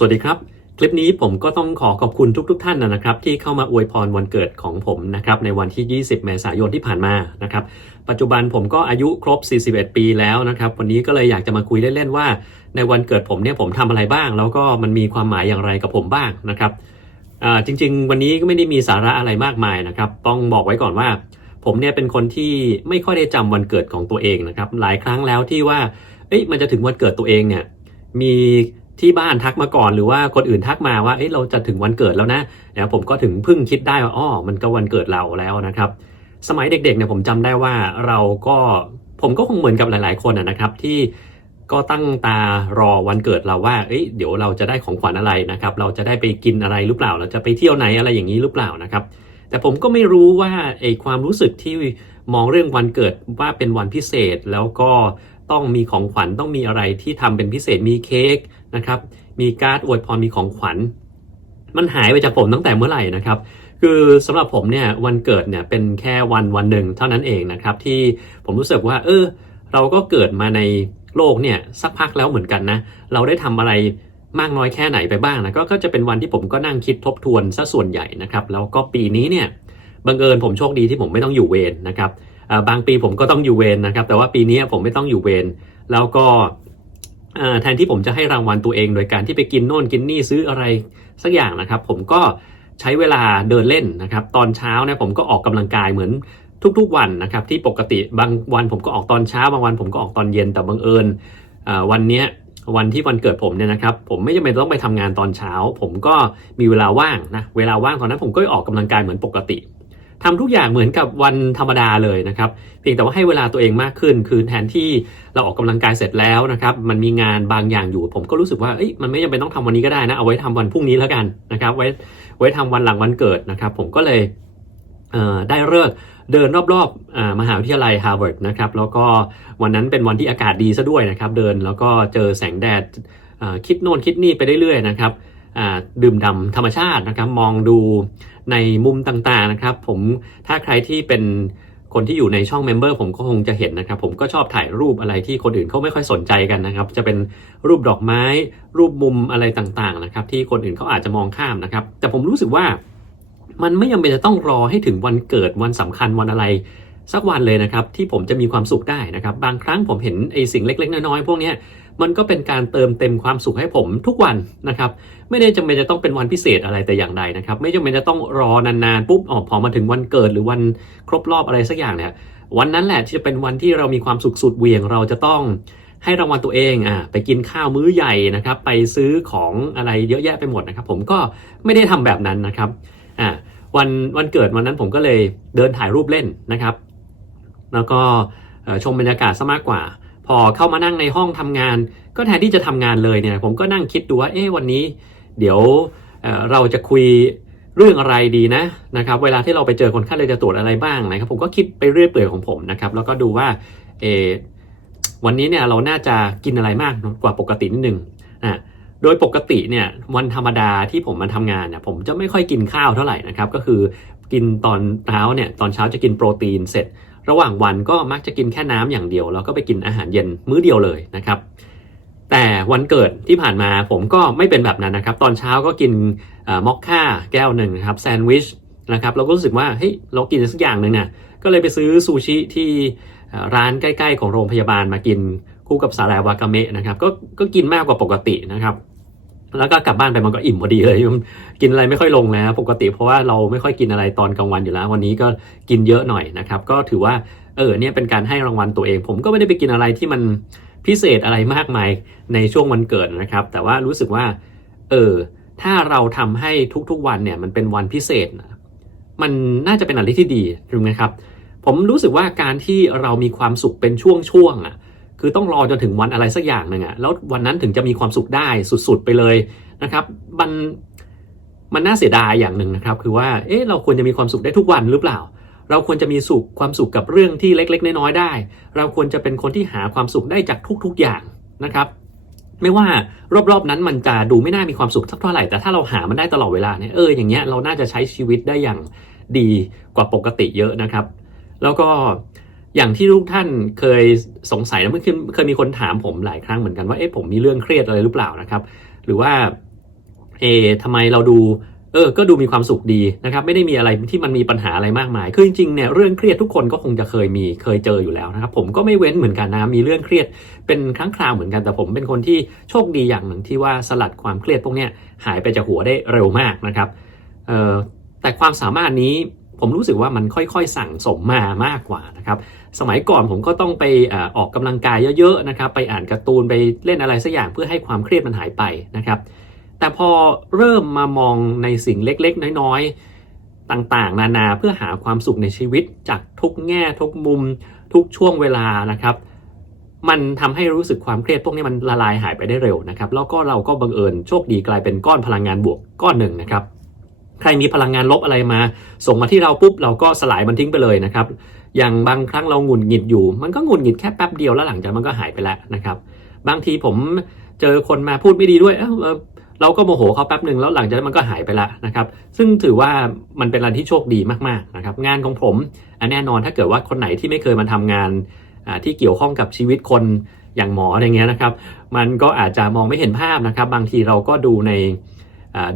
สวัสดีครับ คลิปนี้ผมก็ต้องขอขอบคุณทุกๆทท่านนะครับ ที่เข้ามาอวยพรวันเกิดของผมนะครับในวันที่ 20 เมษายนที่ผ่านมานะครับ ปัจจุบันผมก็อายุครบ 41 ปีแล้วนะครับ วันนี้ก็เลยอยากจะมาคุยเล่นๆว่า ในวันเกิดผมเนี่ยผมทำอะไรบ้าง แล้วก็มันมีความหมายอย่างไรกับผมบ้างนะครับจริง ๆ วันนี้ก็ไม่ได้มีสาระอะไรมากมายนะครับ ต้องบอกไว้ก่อนว่า ผมเนี่ยเป็นคนที่ไม่ค่อยได้จำวันเกิดของตัวเองนะครับ หลายครั้งแล้วที่ว่าเอ้ยมันจะถึงวันเกิดตัวเองเนี่ยมี ที่บ้านทักมาก่อนหรือว่าคนอื่นทักมาว่าเอ้ยเราจะถึงวันเกิดแล้วนะนะผมก็ถึงเพิ่งคิดได้ว่าอ้อมันก็วันเกิดเราแล้วนะครับ สมัยเด็กๆเนี่ยผมจำได้ว่าเราก็ผมก็คงเหมือนกับหลาย ๆคนนะนะครับ ที่ก็ตั้งตารอวันเกิดเราว่าเอ้ยเดี๋ยวเราจะได้ของขวัญอะไรนะครับ เราจะได้ไปกินอะไรหรือเปล่า เราจะไปเที่ยวไหนอะไรอย่างนี้หรือเปล่านะครับ แต่ผมก็ไม่รู้ว่าไอ้ความรู้สึกที่มองเรื่องวันเกิดว่าเป็นวันพิเศษแล้วก็ต้องมีของขวัญต้องมีอะไรที่ทำเป็นพิเศษมีเค้ก นะครับ มีการ์ดอวยพรมีของขวัญ มันหายไปจากผมตั้งแต่เมื่อไหร่นะครับ คือสำหรับผมเนี่ยวันเกิดเนี่ยเป็นแค่วันวันหนึ่งเท่านั้นเองนะครับ ที่ผมรู้สึกว่า เออ เราก็เกิดมาในโลกเนี่ยสักพักแล้วเหมือนกันนะ เราได้ทำอะไรมากน้อยแค่ไหนไปบ้างนะก็ก็จะเป็นวันที่ผมก็นั่งคิดทบทวนซะส่วนใหญ่นะครับ แล้วก็ปีนี้เนี่ยบังเอิญผมโชคดีที่ผมไม่ต้องอยู่เวรนะครับบางปีผมก็ต้องอยู่เวรนะครับ แต่ว่าปีนี้ผมไม่ต้องอยู่เวรแล้วก็ แทนที่ผมจะให้รางวัลตัวเองโดยการที่ไปกินโน่นกินนี่ซื้ออะไรสักอย่างนะครับ ผมก็ใช้เวลาเดินเล่นนะครับ ตอนเช้าเนี่ยผมก็ออกกำลังกายเหมือนทุกๆวันนะครับ ที่ปกติบางวันผมก็ออกตอนเช้า บางวันผมก็ออกตอนเย็นแต่บังเอิญวันนี้วันที่วันเกิดผมเนี่ยนะครับ ผมไม่จำเป็นต้องไปทำงานตอนเช้า ผมก็มีเวลาว่างนะเวลาว่างตอนนั้นผมก็ออกกำลังกายเหมือนปกติ ทำทุกอย่างเหมือนกับวันธรรมดาเลยนะครับเพียงแต่ว่าให้เวลาตัวเองมากขึ้น คือแทนที่เราออกกำลังกายเสร็จแล้วนะครับมันมีงานบางอย่างอยู่ ผมก็รู้สึกว่าเอ้ยมันไม่จำเป็นต้องทำวันนี้ก็ได้นะเอาไว้ทำวันพรุ่งนี้แล้วกันนะครับไว้ไว้ทำวันหลังวันเกิดนะครับ ผมก็เลยเได้เลิกเดินรอบๆอ่ามหาวิทยาลัยฮาร์วาร์ดนะครับแล้วก็วันนั้นเป็นวันที่อากาศดีซะด้วยนะครับ เดินแล้วก็เจอแสงแดดคิดโน่นคิดนี่ไปเรื่อยๆนะครับ ดื่มด่ำธรรมชาตินะครับมองดูในมุมต่างๆนะครับ ผมถ้าใครที่เป็นคนที่อยู่ในช่องเมมเบอร์ผมก็คงจะเห็นนะครับ ผมก็ชอบถ่ายรูปอะไรที่คนอื่นเขาไม่ค่อยสนใจกันนะครับ จะเป็นรูปดอกไม้ รูปมุมอะไรต่างๆนะครับ ที่คนอื่นเขาอาจจะมองข้ามนะครับ แต่ผมรู้สึกว่ามันไม่จำเป็นจะต้องรอให้ถึงวันเกิดวันสำคัญวันอะไร สักวันเลยนะครับ ที่ผมจะมีความสุขได้นะครับ บางครั้งผมเห็นไอ้สิ่งเล็ก ๆ น้อยๆพวกเนี้ย มันก็เป็นการเติมเต็มความสุขให้ผมทุกวันนะครับ ไม่ได้จำเป็นจะต้องเป็นวันพิเศษอะไรแต่อย่างใดนะครับ ไม่จำเป็นจะต้องรอนานๆปุ๊บอ๋อพอมาถึงวันเกิดหรือวันครบรอบอะไรสักอย่างเนี่ยวันนั้นแหละที่จะเป็นวันที่เรามีความสุขสุดเวียงเราจะต้องให้รางวัลตัวเองอะไปกินข้าวมื้อใหญ่นะครับ ไปซื้อของอะไรเยอะแยะไปหมดนะครับ ผมก็ไม่ได้ทำแบบนั้นนะครับอ่าวันวันเกิดวันนั้นผมก็เลยเดินถ่ายรูปเล่นนะครับ แล้วก็ชมบรรยากาศซะมากกว่า พอเข้ามานั่งในห้องทำงาน ก็แทนที่จะทำงานเลยเนี่ย ผมก็นั่งคิดดูว่าเอ๊ะวันนี้ เดี๋ยวเราจะคุยเรื่องอะไรดีนะนะครับ เวลาที่เราไปเจอคนไข้เราจะตรวจอะไรบ้างนะครับ ผมก็คิดไปเรื่อยเปื่อยของผมนะครับ แล้วก็ดูว่าเอวันนี้เนี่ยเราน่าจะกินอะไรมากกว่าปกตินิดนึงอะโดยปกติเนี่ยวันธรรมดาที่ผมมาทำงานเนี่ยผมจะไม่ค่อยกินข้าวเท่าไหร่นะครับ ก็คือกินตอนเช้าเนี่ยตอนเช้าจะกินโปรตีนเสร็จ ระหว่างวันก็มักจะกินแค่น้ำอย่างเดียว แล้วก็ไปกินอาหารเย็นมื้อเดียวเลยนะครับ แต่วันเกิดที่ผ่านมาผมก็ไม่เป็นแบบนั้นนะครับ ตอนเช้าก็กินอมอคค่าแก้วหนึ่งครับแซนด์วิชนะครับเราก็รู้สึกว่าเฮ้ยเรากินสักอย่างหนึ่งน่ะก็เลยไปซื้อซูชิที่ร้านใกล้ ๆ ของโรงพยาบาลมากินคู่กับสาหร่ายวากาเมะนะครับก็ก็กินมากกว่าปกตินะครับ แล้วก็กลับบ้านไปมันก็อิ่มพอดีเลยกินอะไรไม่ค่อยลงแล้วปกติเพราะว่าเราไม่ค่อยกินอะไรตอนกลางวันอยู่แล้ว วันนี้ก็กินเยอะหน่อยนะครับก็ถือว่าเออเนี่ยเป็นการให้รางวัลตัวเอง ผมก็ไม่ได้ไปกินอะไรที่มันพิเศษอะไรมากมายในช่วงวันเกิดนะครับ แต่ว่ารู้สึกว่า เออถ้าเราทำให้ทุกๆวันเนี่ยมันเป็นวันพิเศษ มันน่าจะเป็นอะไรที่ดีถูกไหมครับ ผมรู้สึกว่าการที่เรามีความสุขเป็นช่วงๆอะ คือต้องรอจนถึงวันอะไรสักอย่างหนึ่งอะแล้ววันนั้นถึงจะมีความสุขได้สุดๆไปเลยนะครับ มันมันน่าเสียดายอย่างหนึ่งนะครับ คือว่าเอ๊ะเราควรจะมีความสุขได้ทุกวันหรือเปล่า เราควรจะมีสุขความสุขกับเรื่องที่เล็ก ๆ น้อยๆได้ เราควรจะเป็นคนที่หาความสุขได้จากทุกๆอย่างนะครับ ไม่ว่ารอบๆนั้นมันจะดูไม่น่ามีความสุขสักเท่าไหร่แต่ถ้าเราหามันได้ตลอดเวลาเนี่ยเอออย่างเงี้ยเราน่าจะใช้ชีวิตได้อย่างดีกว่าปกติเยอะนะครับ แล้วก็ อย่างที่ทุกท่านเคยสงสัยนะเมื่อคืนเคยมีคนถามผมหลายครั้งเหมือนกันว่าเอ๊ะผมมีเรื่องเครียดอะไรหรือเปล่านะครับ หรือว่าเอทำไมเราดูเออ ก็ดูมีความสุขดีนะครับ ไม่ได้มีอะไรที่มันมีปัญหาอะไรมากมาย คือจริงๆ เนี่ยเรื่องเครียดทุกคนก็คงจะเคยมี เคยเจออยู่แล้วนะครับ ผมก็ไม่เว้นเหมือนกันนะ มีเรื่องเครียดเป็นครั้งคราวเหมือนกัน แต่ผมเป็นคนที่โชคดีอย่างหนึ่งที่ว่าสลัดความเครียดพวกเนี้ยหายไปจากหัวได้เร็วมากนะครับ เออแต่ความสามารถนี้ ผมรู้สึกว่ามันค่อยๆ สั่งสมมามากกว่านะครับสมัยก่อนผมก็ต้องไปออออกกำลังกายเยอะๆนะครับไปอ่านการ์ตูนไปเล่นอะไรสักอย่างเพื่อให้ความเครียดมันหายไปนะครับแต่พอเริ่มมามองในสิ่งเล็กๆ น้อยๆ ต่างๆ นานาเพื่อหาความสุขในชีวิตจากทุกแง่ทุกมุมทุกช่วงเวลานะครับ มันทำให้รู้สึกความเครียดพวกนี้มันละลายหายไปได้เร็วนะครับ แล้วก็เราก็บังเอิญโชคดีกลายเป็นก้อนพลังงานบวกก้อนหนึ่งนะครับ ใครมีพลังงานลบอะไรมา ส่งมาที่เราปุ๊บเราก็สลายมันทิ้งไปเลยนะครับ อย่างบางครั้งเราหงุดหงิดอยู่ มันก็หงุดหงิดแค่แป๊บเดียวแล้วหลังจากมันก็หายไปแล้วนะครับ บางทีผมเจอคนมาพูดไม่ดีด้วยเอ้าเอ่อเราก็โมโหเขาแป๊บหนึ่งแล้วหลังจากนั้นมันก็หายไปละนะครับ ซึ่งถือว่ามันเป็นอะไรที่โชคดีมากๆนะครับ งานของผมอันแน่นอนถ้าเกิดว่าคนไหนที่ไม่เคยมาทำงานที่เกี่ยวข้องกับชีวิตคนอย่างหมออะไรเงี้ยนะครับ มันก็อาจจะมองไม่เห็นภาพนะครับ บางทีเราก็ดูใน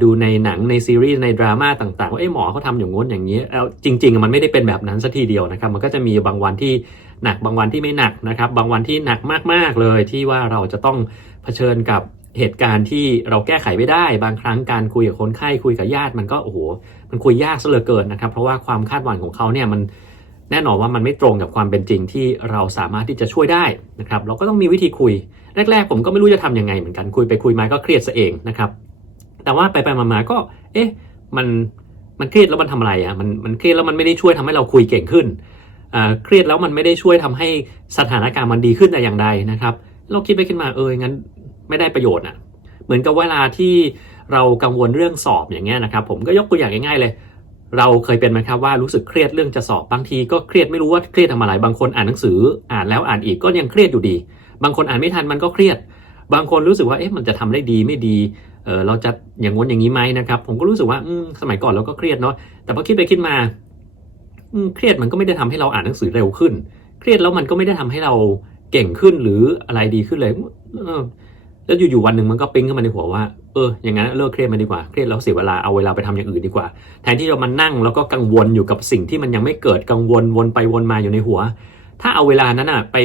ดูในหนังในซีรีส์ในดราม่าต่าง ๆ ว่าเอ้หมอเขาทำอย่างง้นอย่างนี้แล้วจริง ๆ มันไม่ได้เป็นแบบนั้นสัทีเดียวนะครับ มันก็จะมีบางวันที่หนักบางวันที่ไม่หนักนะครับ บางวันที่หนักมากๆเลยที่ว่าเราจะต้องเผชิญกับเหตุการณ์ที่เราแก้ไขไม่ได้ บางครั้งการคุยกับคนไข้คุยกับญาติมันก็โอ้โหมันคุยยากซะเหลือเกินนะครับ เพราะว่าความคาดหวังของเขาเนี่ยมันแน่นอนว่ามันไม่ตรงกับความเป็นจริงที่เราสามารถที่จะช่วยได้นะครับ เราก็ต้องมีวิธีคุย แรก ๆ ผมก็ไม่รู้จะทำยังไงเหมือนกันคุยไปคุยมาก็เครียดซะเองนะครับ แต่ว่าไปไปมาๆก็ เอ๊ะ มัน มันเครียดแล้วมันทำอะไรอะ มัน มันเครียดแล้วมันไม่ได้ช่วยทำให้เราคุยเก่งขึ้น อ่า เครียดแล้วมันไม่ได้ช่วยทำให้สถานการณ์มันดีขึ้นแต่อย่างใดนะครับ เราคิดไปคิดมา เออ งั้นไม่ได้ประโยชน์อะ เหมือนกับเวลาที่เรากังวลเรื่องสอบอย่างเงี้ยนะครับ ผมก็ยกตัวอย่างง่ายๆเลย เราเคยเป็นไหมครับว่ารู้สึกเครียดเรื่องจะสอบบางทีก็เครียดไม่รู้ว่าเครียดทำอะไรบางคนอ่านหนังสือ อ่านแล้วอ่านอีกก็ยังเครียดอยู่ดี บางคนอ่านไม่ทันมันก็เครียด บางคนรู้สึกว่าเอ๊ะมันจะทำได้ดีไม่ดี เออเราจะอย่างง้นอย่างนี้ไหมนะครับ ผมก็รู้สึกว่าสมัยก่อนเราก็เครียดเนาะแต่พอคิดไปคิดมาเครียดมันก็ไม่ได้ทำให้เราอ่านหนังสือเร็วขึ้น เครียดแล้วมันก็ไม่ได้ทำให้เราเก่งขึ้นหรืออะไรดีขึ้นเลยแล้วอยู่ๆวันหนึ่งมันก็ปิ๊งขึ้นมาในหัวว่าเอออย่างนั้นเลิกเครียดมาดีกว่าเครียดแล้วเสียเวลาเอาเวลาไปทำอย่างอื่นดีกว่า แทนที่จะมานั่งแล้วก็กังวลอยู่กับสิ่งที่มันยังไม่เกิดกังวลวนไปวนมาอยู่ในหัว ถ้าเอาเวลานั้นอะไป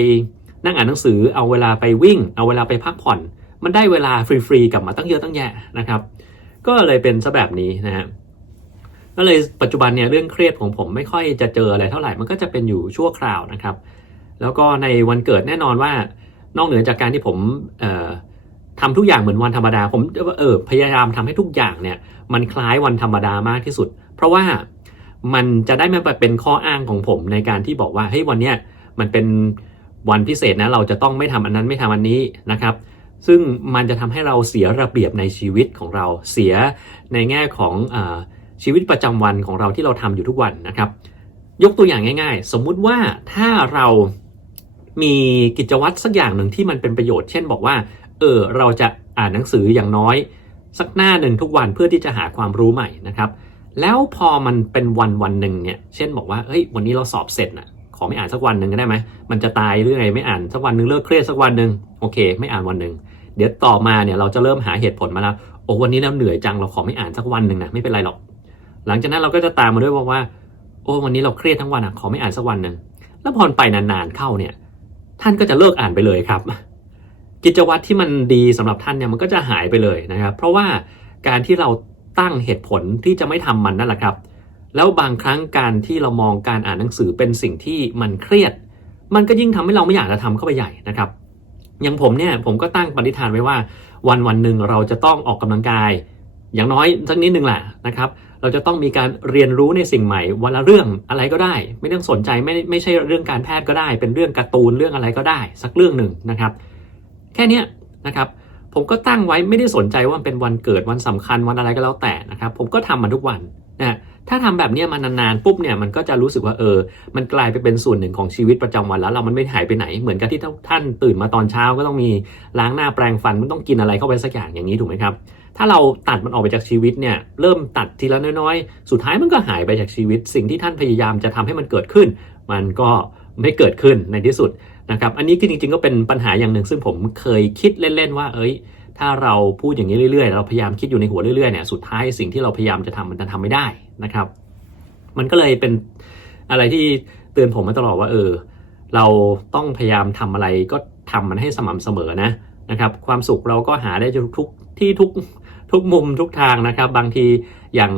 นั่งอ่านหนังสือเอาเวลาไปวิ่ง เอาเวลาไปพักผ่อน มันได้เวลาฟรีๆกลับมาตั้งเยอะตั้งแยะนะครับ ก็เลยเป็นซะแบบนี้นะฮะก็เลยปัจจุบันเนี่ยเรื่องเครียดของผมไม่ค่อยจะเจออะไรเท่าไหร่มันก็จะเป็นอยู่ชั่วคราวนะครับ แล้วก็ในวันเกิดแน่นอนว่านอกเหนือจากการที่ผมเอ่อทำทุกอย่างเหมือนวันธรรมดา ผมเออพยายามทำให้ทุกอย่างเนี่ย มันคล้ายวันธรรมดามากที่สุด เพราะว่ามันจะได้ไม่เป็นข้ออ้างของผมในการที่บอกว่าเฮ้ยวันเนี้ยมันเป็นวันพิเศษนะเราจะต้องไม่ทำอันนั้นไม่ทำอันนี้นะครับ ซึ่งมันจะทำให้เราเสียระเบียบในชีวิตของเราเสียในแง่ของอชีวิตประจำวันของเราที่เราทำอยู่ทุกวันนะครับ ยกตัวอย่างง่าย ๆ สมมุติว่าถ้าเรามีกิจวัตรสักอย่างหนึ่งที่มันเป็นประโยชน์ เช่นบอกว่า เออเราจะอ่านหนังสืออย่างน้อย สักหน้าหนึ่งทุกวันเพื่อที่จะหาความรู้ใหม่นะครับ แล้วพอมันเป็นวันวันหนึ่งเนี่ย เช่นบอกว่า เฮ้ย วันนี้เราสอบเสร็จนะ ขอไม่อ่านสักวันหนึ่งก็ได้ไหมมันจะตายหรือไงไม่อ่านสักวันหนึ่งเลิกเครียดสักวันหนึ่งโอเค ไม่อ่านวันหนึ่งเดี๋ยวต่อมาเนี่ยเราจะเริ่มหาเหตุผลมาแล้วโอ้วันนี้เราเหนื่อยจังเราขอไม่อ่านสักวันหนึ่งนะไม่เป็นไรหรอก หลังจากนั้นเราก็จะตามมาด้วยว่าว่า โอ้วันนี้เราเครียดทั้งวันอะขอไม่อ่านสักวันหนึ่งแล้วพอไปนานๆเข้าเนี่ย ท่านก็จะเลิกอ่านไปเลยครับ กิจวัตรที่มันดีสำหรับท่านเนี่ยมันก็จะหายไปเลยนะครับ เพราะว่าการที่เราตั้งเหตุผลที่จะไม่ทำมันนั่นแหละครับ แล้วบางครั้งการที่เรามองการอ่านหนังสือเป็นสิ่งที่มันเครียด มันก็ยิ่งทำให้เราไม่อยากจะทำเข้าไปใหญ่นะครับอย่างผมเนี่ยผมก็ตั้งปณิธานไว้ว่า วันวันหนึ่งเราจะต้องออกกำลังกาย อย่างน้อยสักนิดหนึ่งแหละนะครับเราจะต้องมีการเรียนรู้ในสิ่งใหม่วันละเรื่องอะไรก็ได้ ไม่ต้องสนใจไม่ไม่ใช่เรื่องการแพทย์ก็ได้ เป็นเรื่องการ์ตูนเรื่องอะไรก็ได้ สักเรื่องหนึ่งนะครับ แค่นี้นะครับผมก็ตั้งไว้ไม่ได้สนใจว่ามันเป็นวันเกิดวันสำคัญวันอะไรก็แล้วแต่นะครับ ผมก็ทำมันทุกวันนะ ถ้าทำแบบนี้มานานๆปุ๊บเนี่ยมันก็จะรู้สึกว่าเออ มันกลายไปเป็นส่วนหนึ่งของชีวิตประจำวันแล้ว เรามันไม่หายไปไหนเหมือนกับที่ท่านตื่นมาตอนเช้าก็ต้องมีล้างหน้าแปรงฟันมันต้องกินอะไรเข้าไปสักอย่างอย่างนี้ถูกไหมครับ ถ้าเราตัดมันออกไปจากชีวิตเนี่ยเริ่มตัดทีละน้อยๆ สุดท้ายมันก็หายไปจากชีวิต สิ่งที่ท่านพยายามจะทำให้มันเกิดขึ้น มันก็ไม่เกิดขึ้นในที่สุดนะครับอันนี้คือจริงๆก็เป็นปัญหาอย่างหนึ่ง ซึ่งผมเคยคิดเล่นๆว่าเอ้ยถ้าเราพูดอย่างนี้เรื่อยๆ เราพยายามคิดอยู่ในหัวเรื่อยๆเนี่ยสุดท้ายสิ่งที่เราพยายามจะทำมันจะทำไม่ได้ นะครับ มันก็เลยเป็นอะไรที่เตือนผมมาตลอดว่าเออ เราต้องพยายามทำอะไรก็ทำมันให้สม่ำเสมอนะนะครับ ความสุขเราก็หาได้ทุกที่ทุกทุกมุมทุกทางนะครับ บางทีอย่าง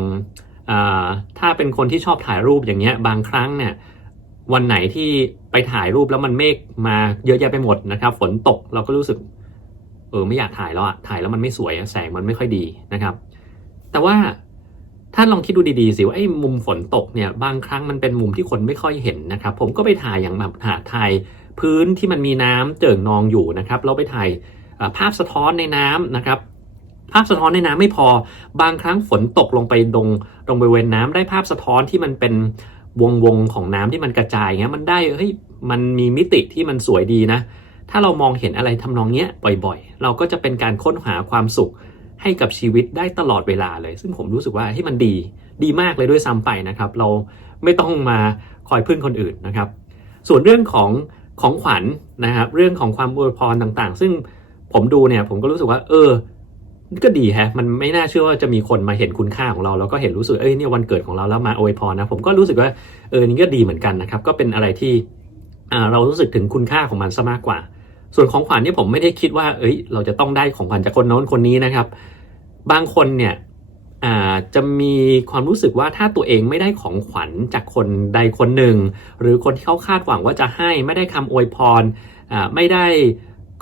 ถ้าเป็นคนที่ชอบถ่ายรูปอย่างเงี้ยบางครั้งเนี่ยวันไหนที่ไปถ่ายรูปแล้วมันเมฆมาเยอะแยะไปหมดนะครับ ฝนตกเราก็รู้สึกเออไม่อยากถ่ายแล้วอะถ่ายแล้วมันไม่สวยแสงมันไม่ค่อยดีนะครับ แต่ว่า ถ้าลองคิดดูดีๆสิว่าไอ้มุมฝนตกเนี่ยบางครั้งมันเป็นมุมที่คนไม่ค่อยเห็นนะครับ ผมก็ไปถ่ายอย่างแบบหาถ่ายพื้นที่มันมีน้ำเจิ่งนองอยู่นะครับเราไปถ่ายภาพสะท้อนในน้ำนะครับภาพสะท้อนในน้ำไม่พอบางครั้งฝนตกลงไปตรงตรงบริเวณน้ำได้ภาพสะท้อนที่มันเป็นวงวงๆของน้ำที่มันกระจายเงี้ยมันได้เฮ้ยมันมีมิติที่มันสวยดีนะ ถ้าเรามองเห็นอะไรทำนองเนี้ยบ่อยๆ เราก็จะเป็นการค้นหาความสุข ให้กับชีวิตได้ตลอดเวลาเลย ซึ่งผมรู้สึกว่าให้ยมันดีดีมากเลยด้วยซ้ำไปนะครับ เราไม่ต้องมาคอยพึ่งคนอื่นนะครับ ส่วนเรื่องของของขวัญนะครับ เรื่องของความอวยพรต่างๆ ซึ่งผมดูเนี่ยผมก็รู้สึกว่า เออก็ดีฮะมันไม่น่าเชื่อว่าจะมีคนมาเห็นคุณค่าของเรา แล้วก็เห็นรู้สึกเอ้ยเนี่ยวันเกิดของเราแล้วมาอวยพรนะผมก็รู้สึกว่าเออนี่ก็ดีเหมือนกันนะครับ ก็เป็นอะไรที่เรารู้สึกถึงคุณค่าของมันซะมากกว่า ส่วนของขวัญเนี่ยผมไม่ได้คิดว่า เอ้ย เราจะต้องได้ของขวัญจากคนโน้นคนนี้นะครับ บางคนเนี่ยจะมีความรู้สึกว่าถ้าตัวเองไม่ได้ของขวัญจากคนใดคนหนึ่ง หรือคนที่เขาคาดหวังว่าจะให้ไม่ได้คำอวยพรไม่ได้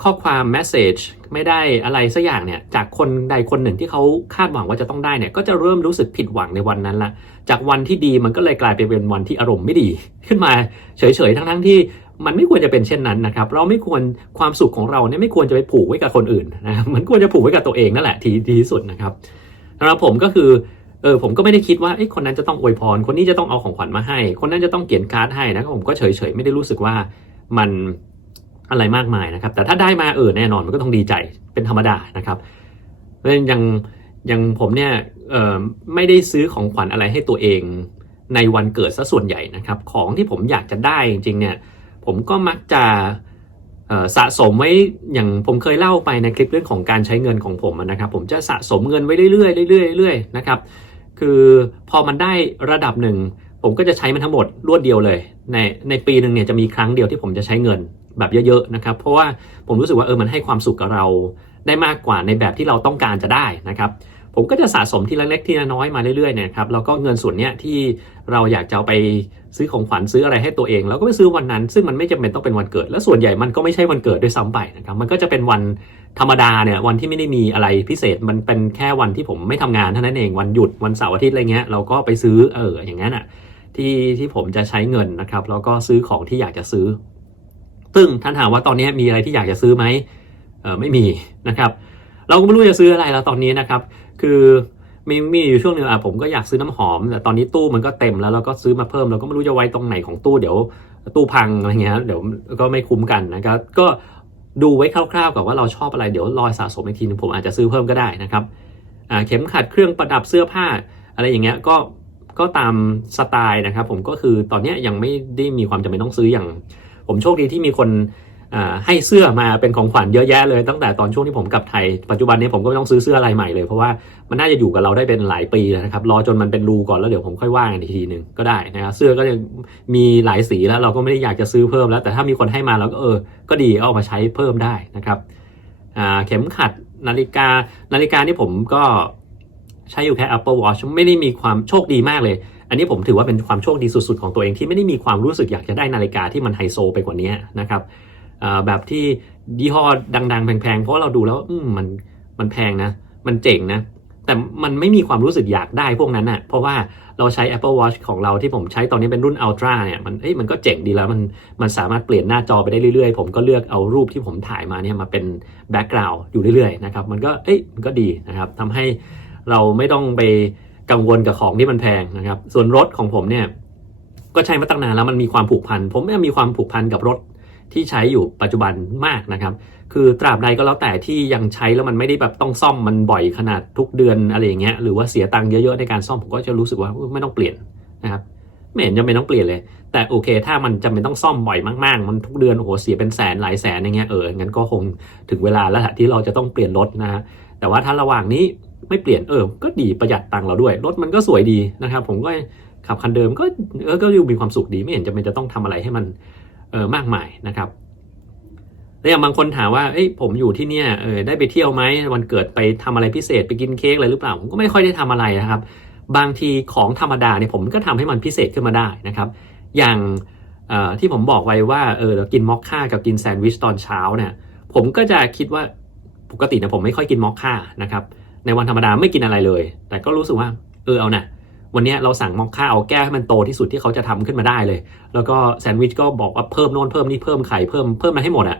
ข้อความแมสเซจไม่ได้อะไรสักอย่างเนี่ยจากคนใดคนหนึ่งที่เขาคาดหวังว่าจะต้องได้เนี่ยก็จะเริ่มรู้สึกผิดหวังในวันนั้นละจากวันที่ดีมันก็เลยกลายไปเป็นวันที่อารมณ์ไม่ดี ขึ้นมาเฉยๆทั้งๆที่ มันไม่ควรจะเป็นเช่นนั้นนะครับ เราไม่ควรความสุขของเราเนี่ยไม่ควรจะไปผูกไว้กับคนอื่นนะมันควรจะผูกไว้กับตัวเองนั่นแหละที่ดีที่สุดนะครับสำหรับผมก็คือเออผมก็ไม่ได้คิดว่าเอ้คนนั้นจะต้องอวยพร คนนี้จะต้องเอาของขวัญมาให้ คนนั้นจะต้องเขียนการ์ดให้นะผมก็เฉยๆไม่ได้รู้สึกว่ามันอะไรมากมายนะครับ แต่ถ้าได้มาเออแน่นอนมันก็ต้องดีใจเป็นธรรมดานะครับเพราะฉะนั้นยังยังผมเนี่ยเออไม่ได้ซื้อของขวัญอะไรให้ตัวเองในวันเกิดซะส่วนใหญ่นะครับ ของที่ผมอยากจะได้จริงๆเนี่ย ผมก็มักจะสะสมไว้อย่างผมเคยเล่าไปในคลิปเรื่องของการใช้เงินของผมนะครับ ผมจะสะสมเงินไว้เรื่อยๆเรื่อยๆเรื่อยๆนะครับคือพอมันได้ระดับหนึ่ง ผมก็จะใช้มันทั้งหมดรวดเดียวเลย ในในปีหนึ่งเนี่ยจะมีครั้งเดียวที่ผมจะใช้เงินแบบเยอะๆนะครับ เพราะว่าผมรู้สึกว่าเออมันให้ความสุขกับเราได้มากกว่าในแบบที่เราต้องการจะได้นะครับ ผมก็จะสะสมทีละเล็กทีละน้อยมาเรื่อยๆเนี่ยครับแล้วก็เงินส่วนเนี้ยที่เราอยากจะเอาไปซื้อของขวัญซื้ออะไรให้ตัวเองเราก็ไปซื้อวันนั้น ซึ่งมันไม่จำเป็นต้องเป็นวันเกิด และส่วนใหญ่มันก็ไม่ใช่วันเกิดด้วยซ้ำไปนะครับมันก็จะเป็นวันธรรมดาเนี่ยวันที่ไม่ได้มีอะไรพิเศษมันเป็นแค่วันที่ผมไม่ทำงานเท่านั้นเองวันหยุดวันเสาร์อาทิตย์อะไรเงี้ยเราก็ไปซื้อเอออย่างนั้นอะที่ที่ผมจะใช้เงินนะครับแล้วก็ซื้อของที่อยากจะซื้อ ซึ่งท่านถามว่าตอนนี้มีอะไรที่อยากจะซื้อไหมเออไม่มีนะครับ เราก็ไม่รู้จะซื้ออะไรแล้วตอนนี้นะครับ คือมีมีอยู่ช่วงหนึงอะผมก็อยากซื้อน้ำหอม แต่ตอนนี้ตู้มันก็เต็มแล้วเราก็ซื้อมาเพิ่มเราก็ไม่รู้จะไว้ตรงไหนของตู้เดี๋ยวตู้พังอะไรเงี้ยเดี๋ยวก็ไม่คุ้มกันนะครับ ก็ดูไว้คร่าวๆกับว่าเราชอบอะไรเดี๋ยวรอยสะสมอีกทีนึงผมอาจจะซื้อเพิ่มก็ได้นะครับอ่าเข็มขัดเครื่องประดับเสื้อผ้า อะไรอย่างเงี้ยก็ก็ตามสไตล์นะครับ ผมก็คือตอนนี้ยังไม่ได้มีความจำเป็นต้องซื้ออย่าง ผมโชคดีที่มีคน ให้เสื้อมาเป็นของขวัญเยอะแยะเลยตั้งแต่ตอนช่วงที่ผมกลับไทยปัจจุบันนี้ผมก็ไม่ต้องซื้อเสื้ออะไรใหม่เลยเพราะว่ามันน่าจะอยู่กับเราได้เป็นหลายปีแล้วนะครับรอจนมันเป็นรูก่อนแล้วเดี๋ยวผมค่อยว่ากันอีกทีหนึ่งก็ได้นะครับเสื้อก็ยังมีหลายสีแล้วเราก็ไม่ได้อยากจะซื้อเพิ่มแล้ว แต่ถ้ามีคนให้มาเราก็เออก็ดีเอามาใช้เพิ่มได้นะครับเข็มขัดนาฬิกานาฬิกานี่ผมก็ใช้อยู่แค่ Apple Watch ไม่ได้มีความโชคดีมากเลย อันนี้ผมถือว่าเป็นความโชคดีสุดๆของตัวเองที่ไม่ได้มีความรู้สึกอยากจะได้นาฬิกาที่มันไฮโซไปกว่านี้นะครับ แบบที่ยี่ห้อดัง ๆ แพงๆ เพราะเราดูแล้วมมันมันแพงนะ มันเจ๋งนะ แต่มันไม่มีความรู้สึกอยากได้พวกนั้นอะ่ะ เพราะว่าเราใช้ Apple Watch ของเราที่ผมใช้ตอนนี้เป็นรุ่น Ultra เนี่ยมันเอ้ยมันก็เจ๋งดีแล้วมันมันสามารถเปลี่ยนหน้าจอไปได้เรื่อยๆ ผมก็เลือกเอารูปที่ผมถ่ายมาเนี่ยมาเป็นแบ็กกราวด์อยู่เรื่อยๆนะครับมันก็เอ้ยมันก็ดีนะครับทำให้เราไม่ต้องไปกังวลกับของที่มันแพงนะครับ ส่วนรถของผมเนี่ยก็ใช้มาตั้งนานแล้วมันมีความผูกพัน ผมเนี่มีความผูกพันกับรถ ที่ใช้อยู่ปัจจุบันมากนะครับ คือตราบใดก็แล้วแต่ที่ยังใช้แล้วมันไม่ได้แบบต้องซ่อมมันบ่อยขนาดทุกเดือนอะไรอย่างเงี้ยหรือว่าเสียตังค์เยอะๆในการซ่อมผมก็จะรู้สึกว่าไม่ต้องเปลี่ยนนะครับไม่เห็นจำเป็นต้องเปลี่ยนเลย แต่โอเค ถ้ามันจำเป็นต้องซ่อมบ่อยมากๆ มันทุกเดือนโอ้โหเสียเป็นแสนหลายแสนอย่างเงี้ยเอองั้นก็คงถึงเวลาแล้วแหละที่เราจะต้องเปลี่ยนรถนะฮะแต่ว่าถ้าระหว่างนี้ไม่เปลี่ยนเออ ก็ดีประหยัดตังค์เราด้วย รถมันก็สวยดีนะครับ ผมก็ขับคันเดิมก็เออก็ดูมีความสุขดีไม่เห็นจำเป็นจะต้องทำอะไรให้มัน เออมากมายนะครับแล้วอย่างบางคนถามว่าเอ้ยผมอยู่ที่เนี่ยเออได้ไปเที่ยวไหมวันเกิดไปทำอะไรพิเศษไปกินเค้กอะไรหรือเปล่า ผมก็ไม่ค่อยได้ทำอะไรนะครับ บางทีของธรรมดาเนี่ยผมก็ทำให้มันพิเศษขึ้นมาได้นะครับ อย่างออที่ผมบอกไว้ว่าเออเรากินมอคค่ากับกินแซนด์วิชตอนเช้าเนี่ยผมก็จะคิดว่าปกติเนี่ยผมไม่ค่อยกินมอคค่านะครับในวันธรรมดาไม่กินอะไรเลย แต่ก็รู้สึกว่าเออเอานะ วันนี้เราสั่งมอคค่าเอาแก้วให้มันโตที่สุดที่เขาจะทำขึ้นมาได้เลย แล้วก็แซนด์วิชก็บอกว่าเพิ่มโน่นเพิ่มนี่เพิ่มไข่เพิ่มเพิ่มมาให้หมดอะ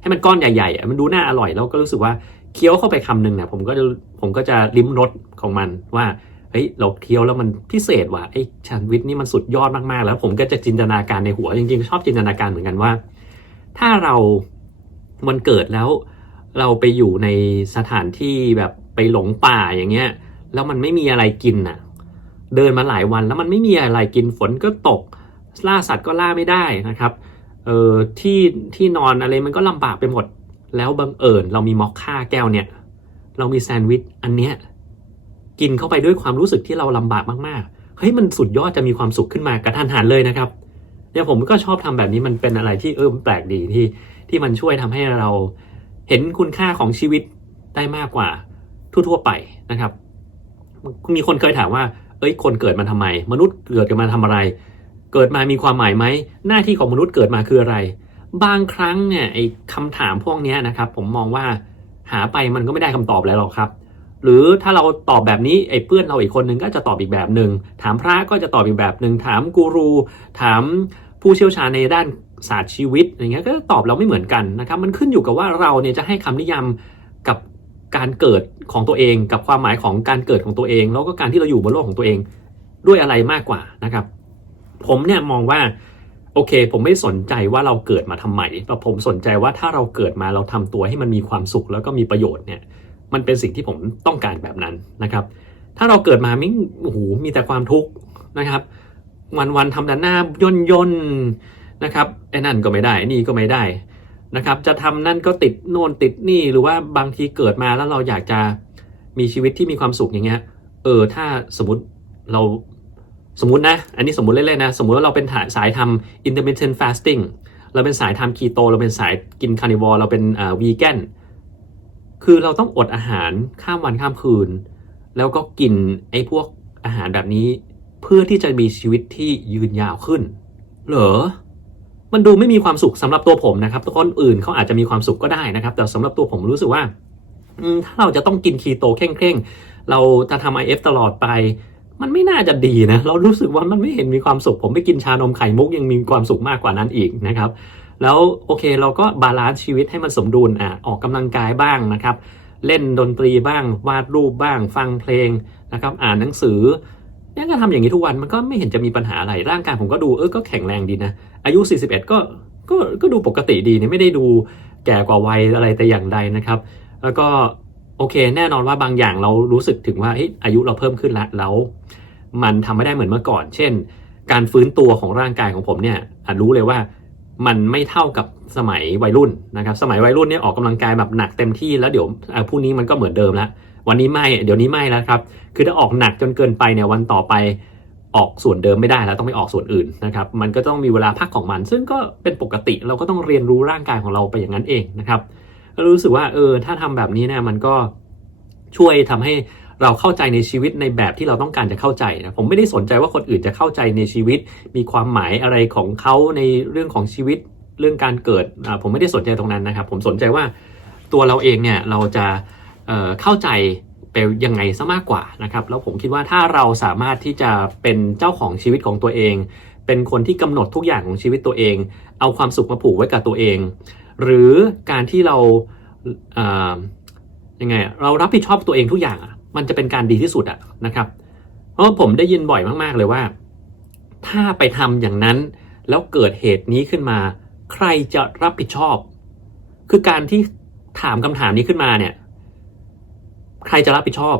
ให้มันก้อนใหญ่ๆมันดูน่าอร่อยแล้วก็รู้สึกว่าเคี้ยวเข้าไปคำหนึ่งเนี่ยผมก็จะผมก็จะลิ้มรสของมันว่าเฮ้ยเราเคี้ยวแล้วมันพิเศษว่ะไอ้แซนด์วิชนี่มันสุดยอดมากๆ แล้วผมก็จะจินตนาการในหัวจริงๆ ชอบจินตนาการเหมือนกันว่า ถ้าเรามันเกิดแล้ว เราไปอยู่ในสถานที่แบบไปหลงป่าอย่างเงี้ยแล้วมันไม่มีอะไรกินน่ะ เดินมาหลายวันแล้วมันไม่มีอะไรกินฝนก็ตก ล่าสัตว์ก็ล่าไม่ได้นะครับเออที่ที่นอนอะไรมันก็ลำบากไปหมด แล้วบังเอิญเรามีมอคค่าแก้วเนี่ย เรามีแซนด์วิชอันเนี้ยกินเข้าไปด้วยความรู้สึกที่เราลำบากมากๆเฮ้ยมันสุดยอดจะมีความสุขขึ้นมากระทันหันเลยนะครับเนี่ยผมก็ชอบทำแบบนี้มันเป็นอะไรที่เออแปลกดีที่ที่มันช่วยทำให้เราเห็นคุณค่าของชีวิตได้มากกว่าทั่วๆไปนะครับ มีคนเคยถามว่า เอ้ยคนเกิดมาทำไม มนุษย์เกิดกันมาทำอะไร เกิดมามีความหมายไหมหน้าที่ของมนุษย์เกิดมาคืออะไร บางครั้งเนี่ยไอ้คำถามพวกนี้นะครับ ผมมองว่าหาไปมันก็ไม่ได้คำตอบอะไรหรอกครับ หรือถ้าเราตอบแบบนี้ไอ้เพื่อนเราอีกคนนึงก็จะตอบอีกแบบหนึ่งถามพระก็จะตอบอีกแบบหนึ่งถามกูรู ถามผู้เชี่ยวชาญในด้านศาสตร์ชีวิตอย่างเงี้ยก็ตอบเราไม่เหมือนกันนะครับ มันขึ้นอยู่กับว่าเราเนี่ยจะให้คำนิยามกับ การเกิดของตัวเอง กับความหมายของการเกิดของตัวเอง แล้วก็การที่เราอยู่บนโลกของตัวเองด้วยอะไรมากกว่านะครับ ผมเนี่ยมองว่าโอเค ผมไม่สนใจว่าเราเกิดมาทำไมแต่ผมสนใจว่าถ้าเราเกิดมาเราทำตัวให้มันมีความสุขแล้วก็มีประโยชน์เนี่ยมันเป็นสิ่งที่ผมต้องการแบบนั้นนะครับ ถ้าเราเกิดมาไม่โอ้โหมีแต่ความทุกข์นะครับ วันวันทำแต่หน้าย่นย่นๆนะครับไอ้นั่นก็ไม่ได้ไอ้นี่ก็ไม่ได้ นะครับ จะทำนั่นก็ติดโน่นติดนี่หรือว่าบางทีเกิดมาแล้วเราอยากจะมีชีวิตที่มีความสุขอย่างเงี้ย เออถ้าสมมติเราสมมตินะ อันนี้สมมติเล่นๆนะ สมมติว่าเราเป็นสายทำ intermittent fasting เราเป็นสายทำคีโต เราเป็นสายกินคาร์นิวอร์เราเป็นอ่าวีแกนคือเราต้องอดอาหารข้ามวันข้ามคืน แล้วก็กินไอ้พวกอาหารแบบนี้ เพื่อที่จะมีชีวิตที่ยืนยาวขึ้น เหรอ มันดูไม่มีความสุขสำหรับตัวผมนะครับคนอื่นเขาอาจจะมีความสุขก็ได้นะครับ แต่สำหรับตัวผมรู้สึกว่าถ้าเราจะต้องกินคีโตเคร่งๆ เราจะทำ IF ตลอดไป มันไม่น่าจะดีนะ เรารู้สึกว่ามันไม่เห็นมีความสุข ผมไปกินชานมไข่มุกยังมีความสุขมากกว่านั้นอีกนะครับ แล้วโอเคเราก็บาลานซ์ชีวิตให้มันสมดุลอะออกกำลังกายบ้างนะครับ เล่นดนตรีบ้าง วาดรูปบ้าง ฟังเพลงนะครับ อ่านหนังสือเนี่ยก็ทำอย่างนี้ทุกวันมันก็ไม่เห็นจะมีปัญหาอะไรร่างกายผมก็ดูเออก็แข็งแรงดีนะ อายุ 41 ก็ก็ก็ดูปกติดีเนี่ยไม่ได้ดูแก่กว่าวัยอะไรแต่อย่างใดนะครับ แล้วก็โอเค แน่นอนว่าบางอย่างเรารู้สึกถึงว่าอายุเราเพิ่มขึ้นแล้วแล้ว มันทำไม่ได้เหมือนเมื่อก่อน เช่น การฟื้นตัวของร่างกายของผมเนี่ยรู้เลยว่ามันไม่เท่ากับสมัยวัยรุ่นนะครับ สมัยวัยรุ่นเนี่ยออกกำลังกายแบบหนักเต็มที่แล้วเดี๋ยวอะพรุ่งนี้มันก็เหมือนเดิมแล้ววันนี้ไม่เดี๋ยวนี้ไม่แล้วครับ คือถ้าออกหนักจนเกินไปเนี่ยวันต่อไป ออกส่วนเดิมไม่ได้แล้วต้องไปออกส่วนอื่นนะครับ มันก็ต้องมีเวลาพักของมัน ซึ่งก็เป็นปกติเราก็ต้องเรียนรู้ร่างกายของเราไปอย่างนั้นเองนะครับรู้สึกว่าเออถ้าทำแบบนี้เนี่ยมันก็ช่วยทำให้เราเข้าใจในชีวิตในแบบที่เราต้องการจะเข้าใจนะผมไม่ได้สนใจว่าคนอื่นจะเข้าใจในชีวิต มีความหมายอะไรของเขาในเรื่องของชีวิตเรื่องการเกิดอ่าผมไม่ได้สนใจตรงนั้นนะครับ ผมสนใจว่าตัวเราเองเนี่ยเราจะเเข้าใจ ไปยังไงซะมากกว่านะครับ แล้วผมคิดว่าถ้าเราสามารถที่จะเป็นเจ้าของชีวิตของตัวเอง เป็นคนที่กำหนดทุกอย่างของชีวิตตัวเอง เอาความสุขมาผูกไว้กับตัวเอง หรือการที่เราอ่ายังไงเรารับผิดชอบตัวเองทุกอย่างอะมันจะเป็นการดีที่สุดอะนะครับ เพราะผมได้ยินบ่อยมาก ๆ เลยว่า ถ้าไปทำอย่างนั้น แล้วเกิดเหตุนี้ขึ้นมา ใครจะรับผิดชอบ คือการที่ถามคำถามนี้ขึ้นมาเนี่ย ใครจะรับผิดชอบ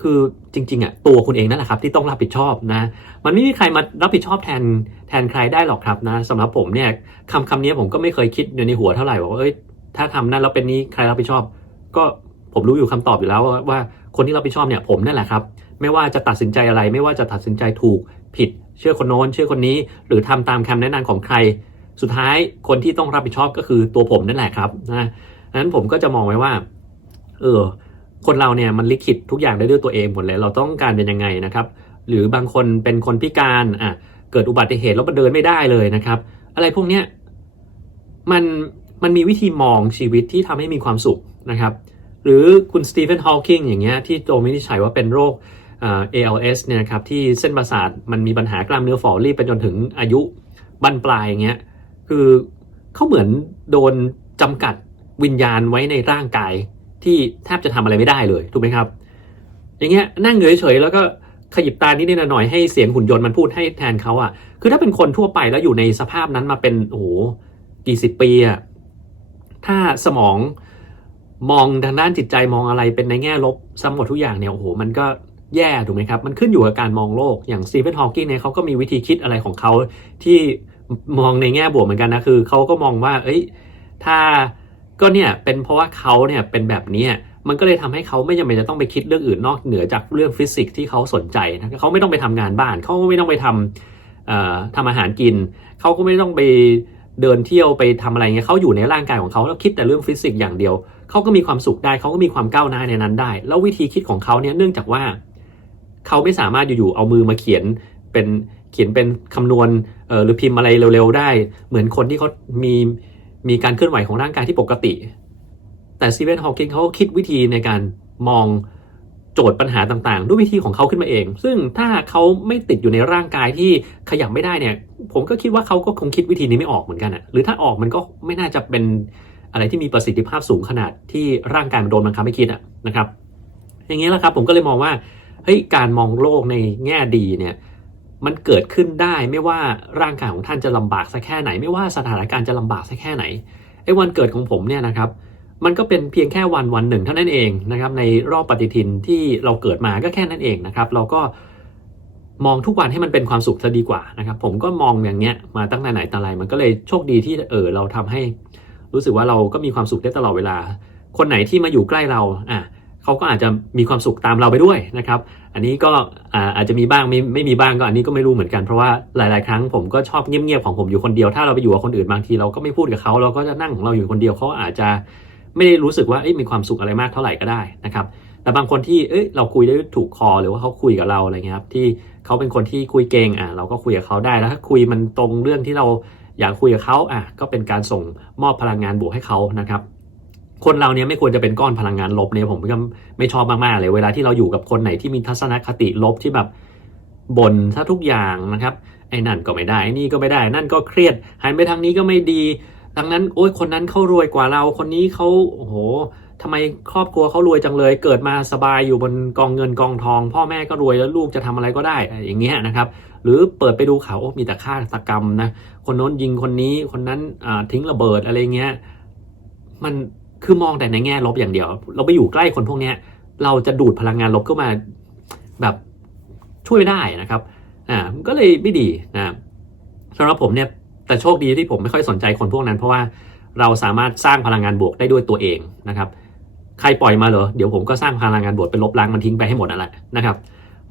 คือจริงๆอะตัวคุณเองนั่นแหละครับ ที่ต้องรับผิดชอบนะ มันไม่มีใครมารับผิดชอบแทนแทนใครได้หรอกครับนะสำหรับผมเนี่ยคำคำนี้ผมก็ไม่เคยคิดอยู่ในหัวเท่าไหร่ว่าเอ้ยถ้าทำนั่นแล้วเป็นนี้ใครรับผิดชอบ ก็ผมรู้อยู่คำตอบอยู่แล้วว่าคนที่รับผิดชอบเนี่ยผมนั่นแหละครับ ไม่ว่าจะตัดสินใจอะไร ไม่ว่าจะตัดสินใจถูกผิด เชื่อคนโน้นเชื่อคนนี้ หรือทำตามคำแนะนำของใคร สุดท้ายคนที่ต้องรับผิดชอบก็คือตัวผมนั่นแหละครับนะนั้นผมก็จะมองไว้ว่า เออ คนเราเนี่ยมันลิขิตทุกอย่างได้ด้วยตัวเองหมดเลยเราต้องการเป็นยังไงนะครับ หรือบางคนเป็นคนพิการอะเกิดอุบัติเหตุแล้วมันเดินไม่ได้เลยนะครับ อะไรพวกเนี้ยมันมันมีวิธีมองชีวิตที่ทำให้มีความสุขนะครับ หรือคุณสตีเฟนฮอว์กิงอย่างเงี้ยที่โจม่ได้ใช้ว่าเป็นโรคอ่า ALS เนี่ยนะครับที่เส้นประสาทมันมีปัญหากล้ามเนื้อฝ่อรีบไปจนถึงอายุบั้นปลายอย่างเงี้ยคือเขาเหมือนโดนจำกัดวิญญาณไว้ในร่างกาย ที่แทบจะทำอะไรไม่ได้เลยถูกไหมครับ อย่างเงี้ยนั่งเฉยๆแล้วก็ขยิบตานิดหน่อยให้เสียงหุ่นยนต์มันพูดให้แทนเขาอะ่ะ คือถ้าเป็นคนทั่วไปแล้วอยู่ในสภาพนั้นมาเป็นโอ้โหกี่สิบปีอะ่ะถ้าสมองมองทางด้านจิตใจมองอะไรเป็นในแง่ลบซ้ำหมดทุกอย่างเนี่ยโอ้โหมันก็แย่ถูกไหมครับ มันขึ้นอยู่กับการมองโลกอย่างสตีเฟนฮอว์กิงเนี่ยเขาก็มีวิธีคิดอะไรของเขาที่มองในแง่บวกเหมือนกันนะคือเขาก็มองว่า เอ้ย ถ้า ก็เนี่ยเป็นเพราะว่าเขาเนี่ยเป็นแบบนี้มันก็เลยทำให้เขาไม่จำเป็นจะต้องไปคิดเรื่องอื่นนอกเหนือจากเรื่องฟิสิกส์ที่เขาสนใจนะเขาไม่ต้องไปทำงานบ้านเขาก็ไม่ต้องไปทำทำอาหารกิน เขาก็ไม่ต้องไปเดินเที่ยวไปทำอะไรเงี้ยเขาอยู่ในร่างกายของเขาแล้วคิดแต่เรื่องฟิสิกส์อย่างเดียวเขาก็มีความสุขได้เขาก็มีความก้าวหน้าในนั้นได้ แล้ววิธีคิดของเขาเนี่ยเนื่องจากว่าเขาไม่สามารถอยู่ๆเอามือมาเขียนเป็นเขียนเป็นคำนวณหรือพิมพ์อะไรเร็วๆได้ เหมือนคนที่เขามี มีการเคลื่อนไหวของร่างกายที่ปกติ แต่ซีเวนฮอว์กิงเขาคิดวิธีในการมองโจทย์ปัญหาต่างๆ ด้วยวิธีของเขาขึ้นมาเอง ซึ่งถ้าเขาไม่ติดอยู่ในร่างกายที่ขยับไม่ได้เนี่ย ผมก็คิดว่าเขาก็คงคิดวิธีนี้ไม่ออกเหมือนกันอะหรือถ้าออกมันก็ไม่น่าจะเป็นอะไรที่มีประสิทธิภาพสูงขนาดที่ร่างกายมันโดนบังคับให้คิดอะนะครับ อย่างนี้แหละครับผมก็เลยมองว่าเฮ้ยการมองโลกในแง่ดีเนี่ย มันเกิดขึ้นได้ไม่ว่าร่างกายของท่านจะลำบากสักแค่ไหน ไม่ว่าสถานการณ์จะลำบากสักแค่ไหนไอ้วันเกิดของผมเนี่ยนะครับ มันก็เป็นเพียงแค่วันวันหนึ่งเท่านั้นเองนะครับ ในรอบปฏิทินที่เราเกิดมาก็แค่นั้นเองนะครับ เราก็มองทุกวันให้มันเป็นความสุขจะดีกว่านะครับ ผมก็มองอย่างเงี้ยมาตั้งแต่ไหนแต่ไรมันก็เลยโชคดีที่เออเราทำให้ รู้สึกว่าเราก็มีความสุขได้ตลอดเวลา คนไหนที่มาอยู่ใกล้เราอะเขาก็อาจจะมีความสุขตามเราไปด้วยนะครับ อันนี้ก็อาจจะมีบ้างไม่ไม่มีบ้างก็อันนี้ก็ไม่รู้เหมือนกันเพราะว่าหลาย ๆ ครั้งผมก็ชอบเงียบๆของผมอยู่คนเดียวถ้าเราไปอยู่กับคนอื่นบางทีเราก็ไม่พูดกับเขาเราก็จะนั่งของเราอยู่คนเดียวเขาอาจจะไม่ได้รู้สึกว่ามีความสุขอะไรมากเท่าไหร่ก็ได้นะครับแต่บางคนที่เอ้ยเราคุยได้ถูกคอหรือว่าเขาคุยกับเราอะไรเงี้ยครับที่เขาเป็นคนที่คุยเก่งอะเราก็คุยกับเขาได้แล้วถ้าคุยมันตรงเรื่องที่เราอยากคุยกับเขาอะก็เป็นการส่งมอบพลังงานบวกให้เขานะครับ คนเราเนี่ยไม่ควรจะเป็นก้อนพลังงานลบเนี่ยผมก็ไม่ชอบมากๆเลย เวลาที่เราอยู่กับคนไหนที่มีทัศนคติลบที่แบบบ่นซะทุกอย่างนะครับไอ้นั่นก็ไม่ได้ไอ้นี่ก็ไม่ได้ นั่นก็เครียดหันไปทางนี้ก็ไม่ดี ดังนั้นโอ้ยคนนั้นเขารวยกว่าเราคนนี้เขาโอ้โหทำไมครอบครัวเขารวยจังเลย เกิดมาสบายอยู่บนกองเงินกองทอง พ่อแม่ก็รวยแล้วลูกจะทำอะไรก็ได้อย่างเงี้ยนะครับ หรือเปิดไปดูข่าวโอ้มีแต่ฆาตกรรมนะคนโน้นยิงคนนี้คนนั้นอ่าทิ้งระเบิดอะไรเงี้ยมัน คือมองแต่ในแง่ลบอย่างเดียว เราไปอยู่ใกล้คนพวกเนี้ยเราจะดูดพลังงานลบเข้ามาแบบช่วยไม่ได้นะครับอ่าก็เลยไม่ดีนะสำหรับผมเนี่ยแต่โชคดีที่ผมไม่ค่อยสนใจคนพวกนั้น เพราะว่าเราสามารถสร้างพลังงานบวกได้ด้วยตัวเองนะครับ ใครปล่อยมาเหรอเดี๋ยวผมก็สร้างพลังงานบวกไปลบล้างมันทิ้งไปให้หมดนั่นแหละนะครับ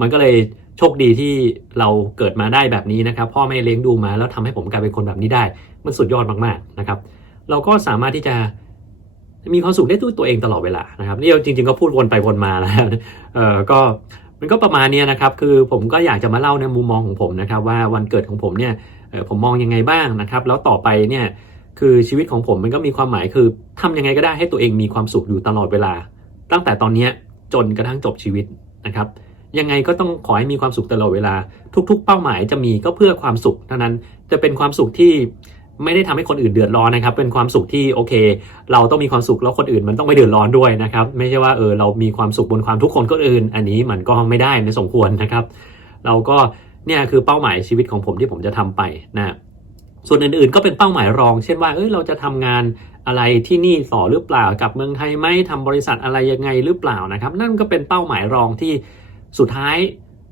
มันก็เลยโชคดีที่เราเกิดมาได้แบบนี้นะครับ พ่อแม่เลี้ยงดูมาแล้วทำให้ผมกลายเป็นคนแบบนี้ได้ มันสุดยอดมากๆนะครับ เราก็สามารถที่จะ มีความสุขได้ด้วยตัวเองตลอดเวลานะครับนี่เราจริง ๆก็พูดวนไปวนมาแล้วเออก็มันก็ประมาณนี้นะครับ คือผมก็อยากจะมาเล่าในมุมมองของผมนะครับ ว่าวันเกิดของผมเนี่ยผมมองยังไงบ้างนะครับ แล้วต่อไปเนี่ยคือชีวิตของผมมันก็มีความหมายคือทำยังไงก็ได้ให้ตัวเองมีความสุขอยู่ตลอดเวลา ตั้งแต่ตอนนี้จนกระทั่งจบชีวิตนะครับ ยังไงก็ต้องขอให้มีความสุขตลอดเวลา ทุก ๆ เป้าหมายจะมีก็เพื่อความสุขเท่านั้นจะเป็นความสุขที่ ไม่ได้ทำให้คนอื่นเดือดร้อนนะครับ เป็นความสุขที่โอเค เราต้องมีความสุขแล้วคนอื่นมันต้องไม่เดือดร้อนด้วยนะครับ ไม่ใช่ว่าเออเรามีความสุขบนความทุกข์คนก็อื่น อันนี้มันก็ไม่ได้ไม่สมควรนะครับ เราก็เนี่ยคือเป้าหมายชีวิตของผมที่ผมจะทำไปนะส่วนอื่นๆ ก็เป็นเป้าหมายรอง เช่นว่าเอ้ยเราจะทำงานอะไรที่นี่ต่อหรือเปล่ากับเมืองไทยไหมทำบริษัทอะไรยังไงหรือเปล่านะครับ นั่นก็เป็นเป้าหมายรองที่สุดท้าย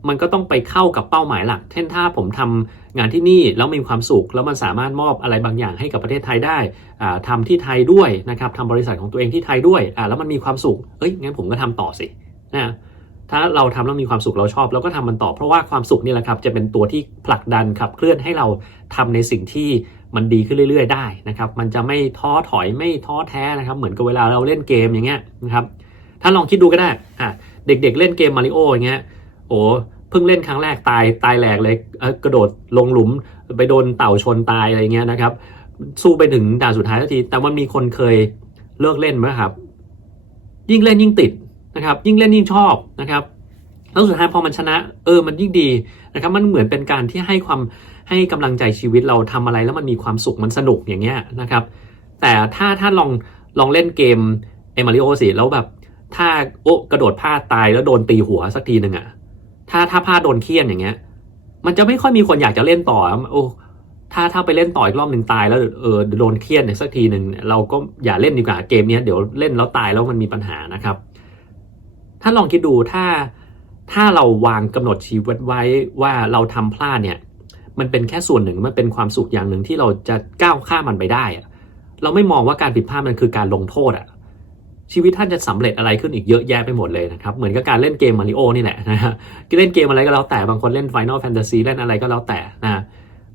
มันก็ต้องไปเข้ากับเป้าหมายหลัก เช่นถ้าผมทำงานที่นี่แล้วมีความสุข แล้วมันสามารถมอบอะไรบางอย่างให้กับประเทศไทยได้อ่าทำที่ไทยด้วยนะครับทำบริษัทของตัวเองที่ไทยด้วยแล้วมันมีความสุขเอ้ยงั้นผมก็ทำต่อสินะถ้าเราทำแล้วมีความสุขเราชอบเราก็ทำมันต่อเพราะว่าความสุขนี่แหละครับ จะเป็นตัวที่ผลักดันขับเคลื่อนให้เราทำในสิ่งที่มันดีขึ้นเรื่อย ๆ ได้นะครับ มันจะไม่ท้อถอยไม่ท้อแท้นะครับ เหมือนกับเวลาเราเล่นเกมอย่างเงี้ยนะครับถ้าลองคิดดูก็ได้อะเด็กๆเล่นเกมมาริโออย่างเงี้ย โอ้เพิ่งเล่นครั้งแรกตายตายแหลกเลยกระโดดลงหลุมไปโดนเต่าชนตายอะไรเงี้ยนะครับ สู้ไปถึงด่านสุดท้ายสักที แต่มันมีคนเคยเลิกเล่นไหมครับ ยิ่งเล่นยิ่งติดนะครับ ยิ่งเล่นยิ่งชอบนะครับแล้วสุดท้ายพอมันชนะ เออมันยิ่งดีนะครับ มันเหมือนเป็นการที่ให้ความให้กำลังใจชีวิตเราทำอะไรแล้วมันมีความสุขมันสนุกอย่างเงี้ยนะครับ แต่ถ้าถ้าลองลองเล่นเกมเอมาริโอสิแล้วแบบ ถ้าโอ้กระโดดพลาดตายแล้วโดนตีหัวสักทีหนึ่งอะ ถ้าถ้าพลาดโดนเคี่ยนอย่างเงี้ย มันจะไม่ค่อยมีคนอยากจะเล่นต่อโอ้ถ้าถ้าไปเล่นต่ออีกรอบหนึ่งตายแล้วเออโดนเคี่ยนสักทีหนึ่งเราก็อย่าเล่นดีกว่าเกมเนี้ยเดี๋ยวเล่นแล้วตายแล้วมันมีปัญหานะครับถ้าลองคิดดูถ้าถ้าเราวางกำหนดชีวิตไว้ว่าเราทำพลาดเนี่ย มันเป็นแค่ส่วนหนึ่งมันเป็นความสุขอย่างหนึ่งที่เราจะก้าวข้ามมันไปได้อะเราไม่มองว่าการผิดพลาดมันคือการลงโทษอะ ชีวิตท่านจะสำเร็จอะไรขึ้นอีกเยอะแยะไปหมดเลยนะครับ เหมือนกับการเล่นเกมมาริโอนี่แหละนะฮะเล่นเกมอะไรก็แล้วแต่บางคนเล่น Final Fantasy เล่นอะไรก็แล้วแต่นะ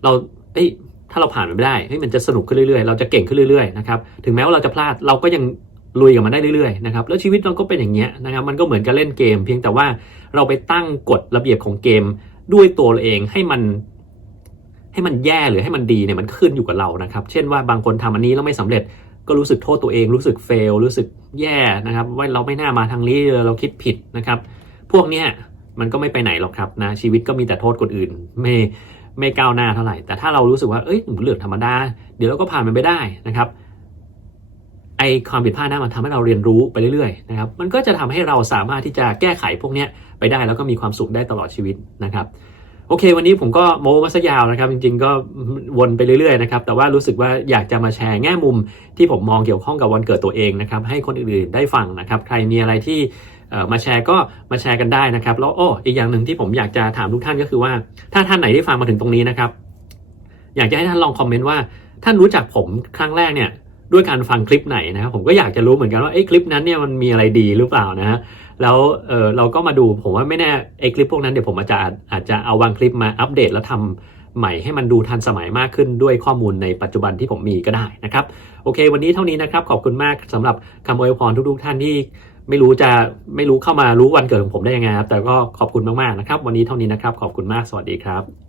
เราเอ้ยถ้าเราผ่านมันไม่ได้เฮ้ยมันจะสนุกขึ้นเรื่อยๆ เราจะเก่งขึ้นเรื่อยๆนะครับถึงแม้ว่าเราจะพลาดเราก็ยังลุยกับมันได้เรื่อยๆนะครับแล้วชีวิตเราก็เป็นอย่างเงี้ยนะครับมันก็เหมือนกับเล่นเกม เพียงแต่ว่าเราไปตั้งกฎระเบียบของเกมด้วยตัวเราเองให้มันให้มันแย่หรือให้มันดีเนี่ยมันขึ้นอยู่กับเรานะครับ เช่นว่าบางคนทำอันนี้แล้วไม่สำเร็จ ก็รู้สึกโทษตัวเอง รู้สึกเฟล รู้สึกแย่นะครับว่าเราไม่น่ามาทางนี้เราคิดผิดนะครับ พวกเนี้ยมันก็ไม่ไปไหนหรอกครับนะชีวิตก็มีแต่โทษคนอื่น ไม่ไม่ก้าวหน้าเท่าไหร่ แต่ถ้าเรารู้สึกว่าเอ้ยเรื่องธรรมดา เดี๋ยวเราก็ผ่านมันไปได้นะครับไอความผิดพลาดนั้นมันทำให้เราเรียนรู้ไปเรื่อยๆนะครับ มันก็จะทำให้เราสามารถที่จะแก้ไขพวกเนี้ยไปได้แล้วก็มีความสุขได้ตลอดชีวิตนะครับ โอเค วันนี้ผมก็โม้มาซะยาวนะครับ จริงๆ ก็วนไปเรื่อยๆนะครับแต่ว่ารู้สึกว่าอยากจะมาแชร์แง่มุมที่ผมมองเกี่ยวข้องกับวันเกิดตัวเองนะครับให้คนอื่นๆได้ฟังนะครับ ใครมีอะไรที่มาแชร์ก็มาแชร์กันได้นะครับแล้วโอ้อีกอย่างหนึ่งที่ผมอยากจะถามทุกท่านก็คือว่า ถ้าท่านไหนที่ฟังมาถึงตรงนี้นะครับ อยากจะให้ท่านลองคอมเมนต์ว่าท่านรู้จักผมครั้งแรกเนี่ยด้วยการฟังคลิปไหนนะครับผมก็อยากจะรู้เหมือนกันว่าไอ้คลิปนั้นเนี่ยมันมีอะไรดีหรือเปล่านะฮะ แล้วเออเราก็มาดูผมว่าไม่แน่ไอคลิปพวกนั้นเดี๋ยวผมอาจจะอาจจะเอาบางคลิปมาอัปเดตแล้วทำใหม่ให้มันดูทันสมัยมากขึ้นด้วยข้อมูลในปัจจุบันที่ผมมีก็ได้นะครับ โอเค วันนี้เท่านี้นะครับ ขอบคุณมากสำหรับคำอวยพรทุกๆท่านที่ไม่รู้จะไม่รู้เข้ามารู้วันเกิดของผมได้ยังไงครับแต่ก็ขอบคุณมากๆนะครับ วันนี้เท่านี้นะครับ ขอบคุณมากสวัสดีครับ